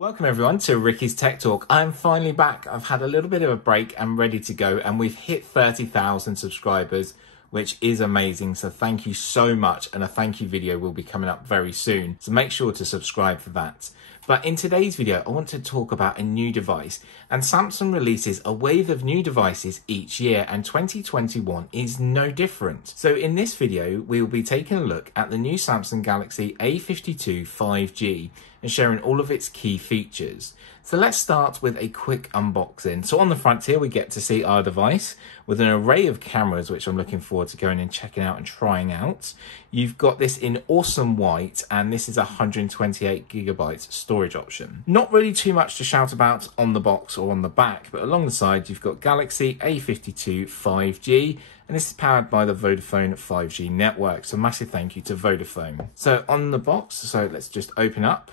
Welcome everyone to Ricky's Tech Talk. I'm finally back. I've had a little bit of a break. I'm ready to go and we've hit 30,000 subscribers, which is amazing. So thank you so much, and a thank you video will be coming up very soon. So make sure to subscribe for that. But in today's video, I want to talk about a new device, and Samsung releases a wave of new devices each year, and 2021 is no different. So in this video, we will be taking a look at the new Samsung Galaxy A52 5G and sharing all of its key features. So let's start with a quick unboxing. So on the front here, we get to see our device with an array of cameras, which I'm looking forward to going and checking out and trying out. You've got this in awesome white, and this is a 128GB storage option. Not really too much to shout about on the box or on the back, but along the side, you've got Galaxy A52 5G, and this is powered by the Vodafone 5G network. So massive thank you to Vodafone. So on the box, so let's just open up.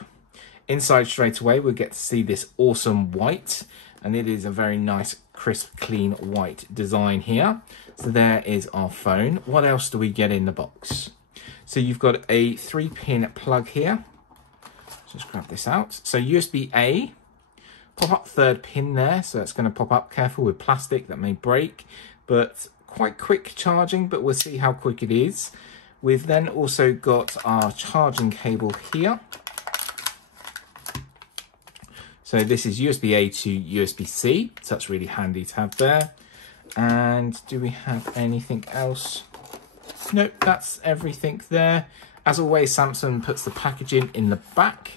Inside straight away, we'll get to see this awesome white, and it is a very nice, crisp, clean white design here. So there is our phone. What else do we get in the box? So you've got a 3-pin plug here. Just grab this out. So USB-A, pop up third pin there. So that's going to pop up. Careful with plastic, that may break, but quite quick charging, but we'll see how quick it is. We've then also got our charging cable here. So this is USB-A to USB-C, so that's really handy to have there. And do we have anything else? Nope, that's everything there. As always, Samsung puts the packaging in the back.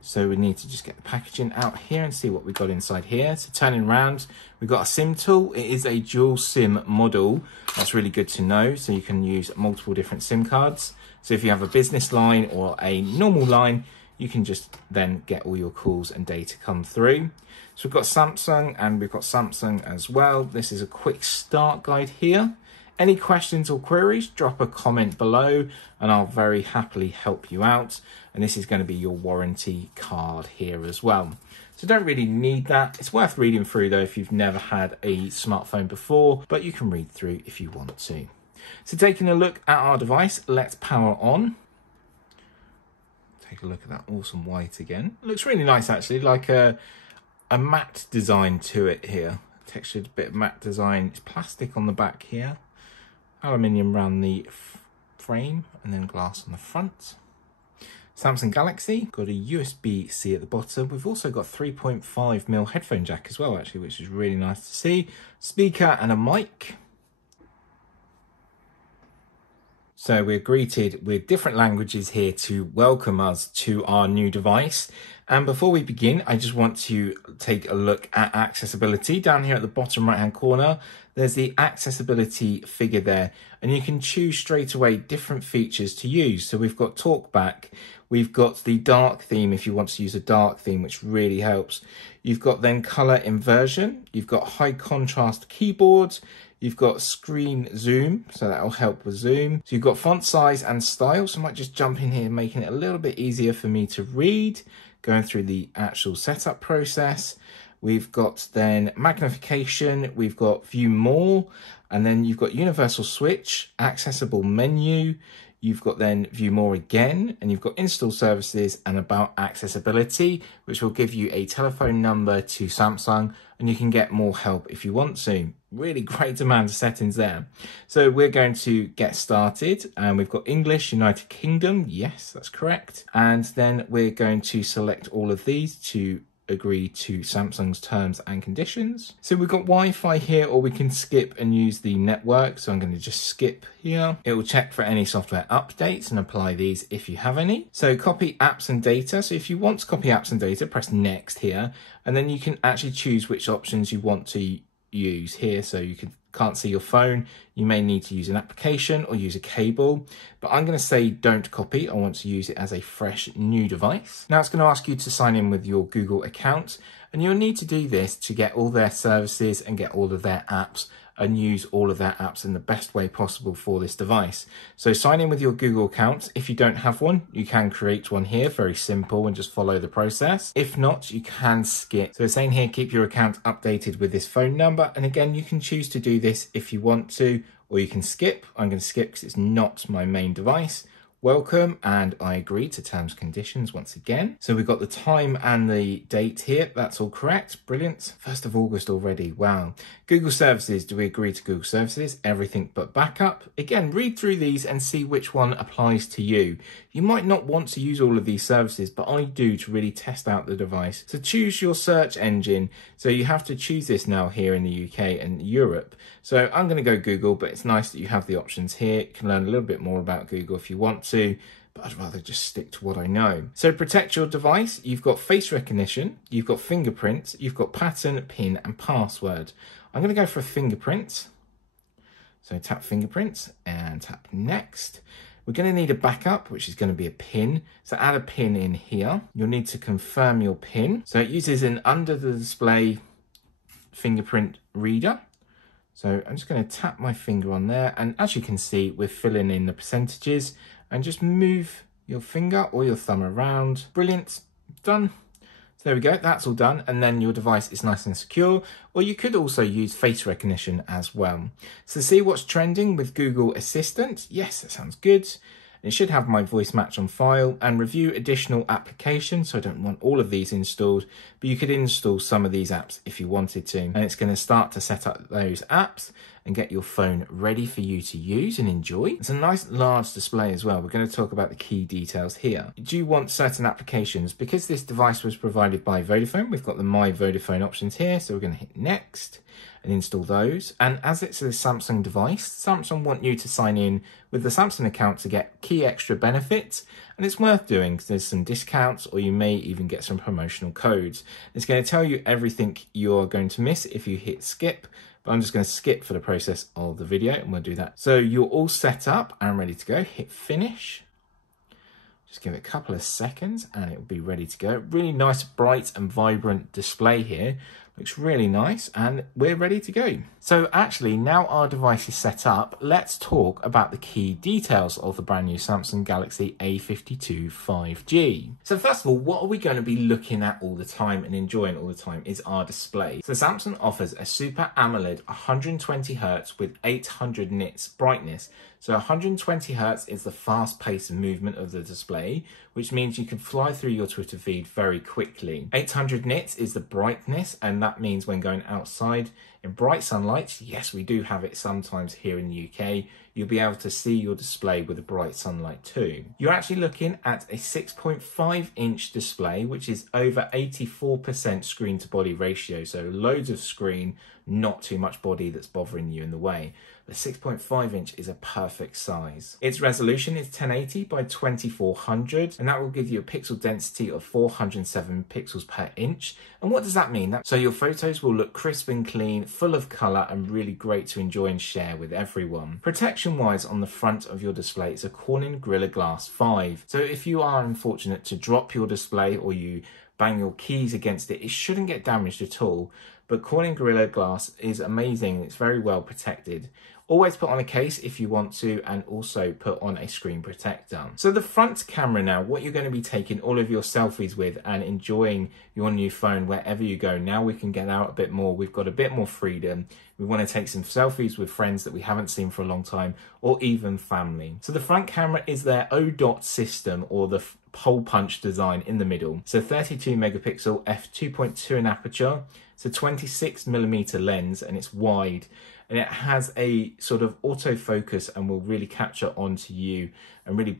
So we need to just get the packaging out here and see what we've got inside here. So turning around, we've got a SIM tool. It is a dual SIM model. That's really good to know. So you can use multiple different SIM cards. So if you have a business line or a normal line, you can just then get all your calls and data come through. So we've got Samsung, and we've got Samsung as well. This is a quick start guide here. Any questions or queries, drop a comment below and I'll very happily help you out. And this is going to be your warranty card here as well. So don't really need that. It's worth reading through though if you've never had a smartphone before, but you can read through if you want to. So taking a look at our device, let's power on. Take a look at that awesome white again. It looks really nice actually, like a matte design to it here. Textured bit of matte design. It's plastic on the back here. Aluminium around the frame and then glass on the front. Samsung Galaxy, got a USB-C at the bottom. We've also got 3.5mm headphone jack as well actually, which is really nice to see. Speaker and a mic. So we're greeted with different languages here to welcome us to our new device. And before we begin, I just want to take a look at accessibility. Down here at the bottom right-hand corner, there's the accessibility figure there, and you can choose straight away different features to use. So we've got talkback, we've got the dark theme if you want to use a dark theme, which really helps. You've got then color inversion, you've got high contrast keyboard, you've got screen zoom, so that'll help with zoom. So you've got font size and style, so I might just jump in here, making it a little bit easier for me to read, going through the actual setup process. We've got then magnification, we've got view more, and then you've got universal switch, accessible menu, you've got then view more again, and you've got install services and about accessibility, which will give you a telephone number to Samsung, and you can get more help if you want to. Really great amount of settings there. So we're going to get started, and we've got English, United Kingdom. Yes, that's correct. And then we're going to select all of these to agree to Samsung's terms and conditions. So we've got Wi-Fi here, or we can skip and use the network. So I'm going to just skip here. It will check for any software updates and apply these if you have any. So copy apps and data. So if you want to copy apps and data, press next here, and then you can actually choose which options you want to use here. So you can't see your phone, you may need to use an application or use a cable, but I'm going to say don't copy. I want to use it as a fresh new device. Now it's going to ask you to sign in with your Google account, and you'll need to do this to get all their services and get all of their apps and use all of their apps in the best way possible for this device. So sign in with your Google account. If you don't have one, you can create one here, very simple, and just follow the process. If not, you can skip. So it's saying here, keep your account updated with this phone number. And again, you can choose to do this if you want to, or you can skip. I'm going to skip because it's not my main device. welcome, and I agree to terms and conditions once again. So we've got the time and the date here. That's all correct. Brilliant. 1st of August already. Wow. Google services. Do we agree to Google services? Everything but backup. Again, read through these and see which one applies to you. You might not want to use all of these services, but I do to really test out the device. So choose your search engine. So you have to choose this now here in the UK and Europe. So I'm going to go Google, but it's nice that you have the options here. You can learn a little bit more about Google if you want to, but I'd rather just stick to what I know. So protect your device. You've got face recognition, you've got fingerprints, you've got pattern, pin, and password. I'm going to go for a fingerprint. So tap fingerprints and tap next. We're going to need a backup, which is going to be a pin. So add a pin in here. You'll need to confirm your pin. So it uses an under the display fingerprint reader. So I'm just going to tap my finger on there, and as you can see, we're filling in the percentages, and just move your finger or your thumb around. Brilliant, done. So there we go, that's all done, and then your device is nice and secure, or you could also use face recognition as well. So see what's trending with Google Assistant. Yes, that sounds good. It should have my voice match on file, and review additional applications. So I don't want all of these installed, but you could install some of these apps if you wanted to. And it's going to start to set up those apps and get your phone ready for you to use and enjoy. It's a nice large display as well. We're going to talk about the key details here. Do you want certain applications? Because this device was provided by Vodafone, we've got the My Vodafone options here. So we're going to hit next and install those. And as it's a Samsung device, Samsung want you to sign in with the Samsung account to get key extra benefits, and it's worth doing because there's some discounts, or you may even get some promotional codes. It's going to tell you everything you're going to miss if you hit skip, but I'm just going to skip for the process of the video, and we'll do that. So you're all set up and ready to go. Hit finish. Just give it a couple of seconds and it will be ready to go. Really nice, bright and vibrant display here. Looks really nice, and we're ready to go. So actually, now our device is set up, let's talk about the key details of the brand new Samsung Galaxy A52 5G. So first of all, what are we going to be looking at all the time and enjoying all the time is our display. So Samsung offers a Super AMOLED 120Hz with 800 nits brightness. So 120 Hz is the fast pace and movement of the display, which means you can fly through your Twitter feed very quickly. 800 nits is the brightness, and that means when going outside in bright sunlight, yes, we do have it sometimes here in the UK, you'll be able to see your display with the bright sunlight too. You're actually looking at a 6.5-inch display, which is over 84% screen to body ratio. So loads of screen, not too much body that's bothering you in the way. The 6.5-inch is a perfect size. Its resolution is 1080 by 2400, and that will give you a pixel density of 407 pixels per inch. And what does that mean? So your photos will look crisp and clean, full of color, and really great to enjoy and share with everyone. Protection-wise, on the front of your display, it's a Corning Gorilla Glass 5. So if you are unfortunate to drop your display or you bang your keys against it, it shouldn't get damaged at all. But Corning Gorilla Glass is amazing. It's very well protected. Always put on a case if you want to, and also put on a screen protector. So the front camera now, what you're going to be taking all of your selfies with and enjoying your new phone wherever you go. Now we can get out a bit more. We've got a bit more freedom. We want to take some selfies with friends that we haven't seen for a long time, or even family. So the front camera is their O-dot system, or the hole punch design in the middle. So 32 megapixel f2.2 in aperture. It's a 26mm lens, and it's wide, and it has a sort of autofocus and will really capture onto you and really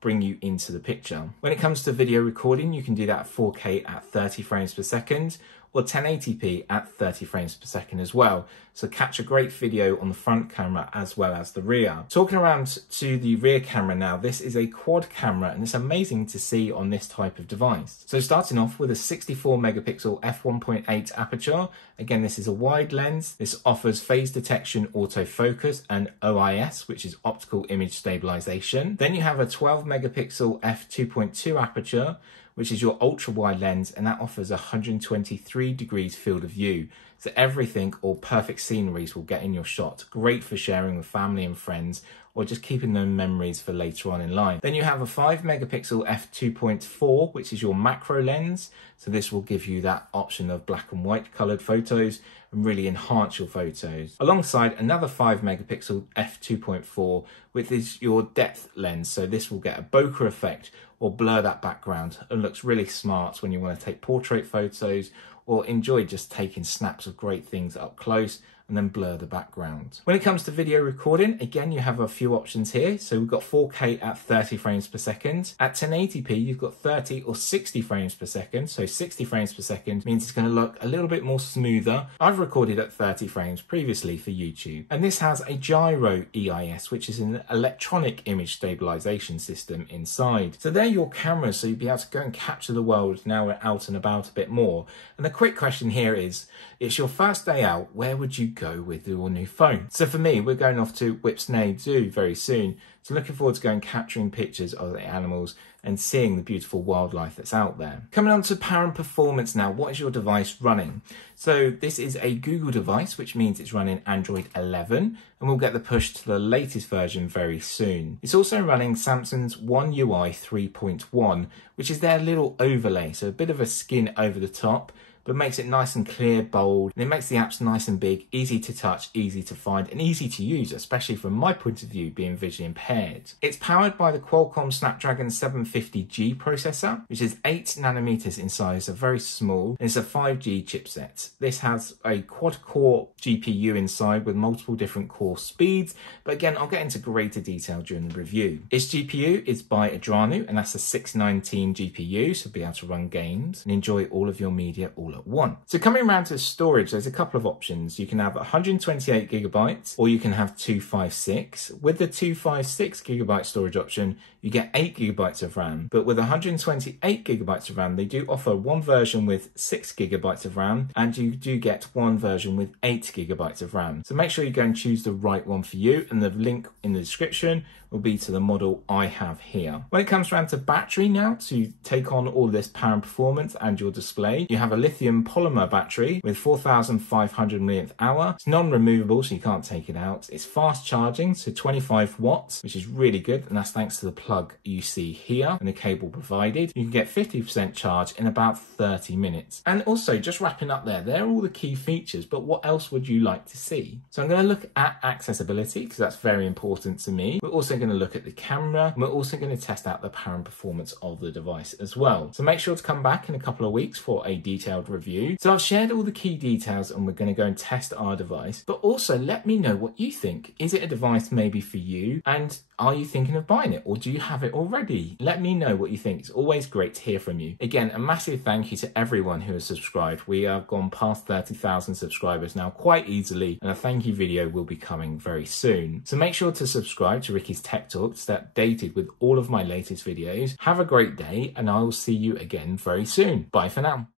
bring you into the picture. When it comes to video recording, you can do that at 4K at 30 frames per second, or 1080p at 30 frames per second as well. So capture great video on the front camera as well as the rear. Talking around to the rear camera now, this is a quad camera, and it's amazing to see on this type of device. So starting off with a 64 megapixel f1.8 aperture. Again, this is a wide lens. This offers phase detection, autofocus, and OIS, which is optical image stabilization. Then you have a 12 megapixel f2.2 aperture, which is your ultra wide lens, and that offers 123 degrees field of view. So everything or perfect sceneries will get in your shot. Great for sharing with family and friends, or just keeping them memories for later on in life. Then you have a 5 megapixel f2.4, which is your macro lens. So this will give you that option of black and white colored photos and really enhance your photos. Alongside another 5 megapixel f2.4, which is your depth lens. So this will get a bokeh effect or blur that background and looks really smart when you want to take portrait photos or enjoy just taking snaps of great things up close and then blur the background. When it comes to video recording, again, you have a few options here. So we've got 4K at 30 frames per second. At 1080p, you've got 30 or 60 frames per second. So 60 frames per second means it's going to look a little bit more smoother. I've recorded at 30 frames previously for YouTube. And this has a gyro EIS, which is an electronic image stabilization system inside. So they're your cameras, so you'll be able to go and capture the world now we're out and about a bit more. And the quick question here is, it's your first day out, where would you go with your new phone? So for me, we're going off to Whipsnade Zoo very soon. So looking forward to going capturing pictures of the animals and seeing the beautiful wildlife that's out there. Coming on to power and performance now, what is your device running? So this is a Google device, which means it's running Android 11, and we'll get the push to the latest version very soon. It's also running Samsung's One UI 3.1, which is their little overlay, so a bit of a skin over the top, but makes it nice and clear, bold, and it makes the apps nice and big, easy to touch, easy to find, and easy to use, especially from my point of view, being visually impaired. It's powered by the Qualcomm Snapdragon 750G processor, which is 8 nanometers in size, so very small, and it's a 5G chipset. This has a quad-core GPU inside with multiple different core speeds, but again, I'll get into greater detail during the review. Its GPU is by Adreno, and that's a 619 GPU, so be able to run games and enjoy all of your media all at once. So coming around to storage, there's a couple of options. You can have 128 gigabytes or you can have 256. With the 256 gigabyte storage option, you get 8 gigabytes of RAM, but with 128 gigabytes of RAM, they do offer one version with 6 gigabytes of RAM, and you do get one version with 8 gigabytes of RAM. So make sure you go and choose the right one for you, and the link in the description will be to the model I have here. When it comes around to battery now, to take on all this power and performance and your display, you have a lithium polymer battery with 4,500 mAh. It's non-removable, so you can't take it out. It's fast charging, so 25 watts, which is really good, and that's thanks to the plug you see here and the cable provided. You can get 50% charge in about 30 minutes. And also, just wrapping up there, they're all the key features, but what else would you like to see? So I'm going to look at accessibility, because that's very important to me. We're also going to look at the camera, and we're also going to test out the power and performance of the device as well. So make sure to come back in a couple of weeks for a detailed review. So I've shared all the key details, and we're going to go and test our device, but also let me know what you think. Is it a device maybe for you, and are you thinking of buying it, or do you have it already? Let me know what you think. It's always great to hear from you. Again, a massive thank you to everyone who has subscribed. We have gone past 30,000 subscribers now quite easily, and a thank you video will be coming very soon. So make sure to subscribe to Ricky's Tech Talk to stay updated with all of my latest videos. Have a great day, and I will see you again very soon. Bye for now.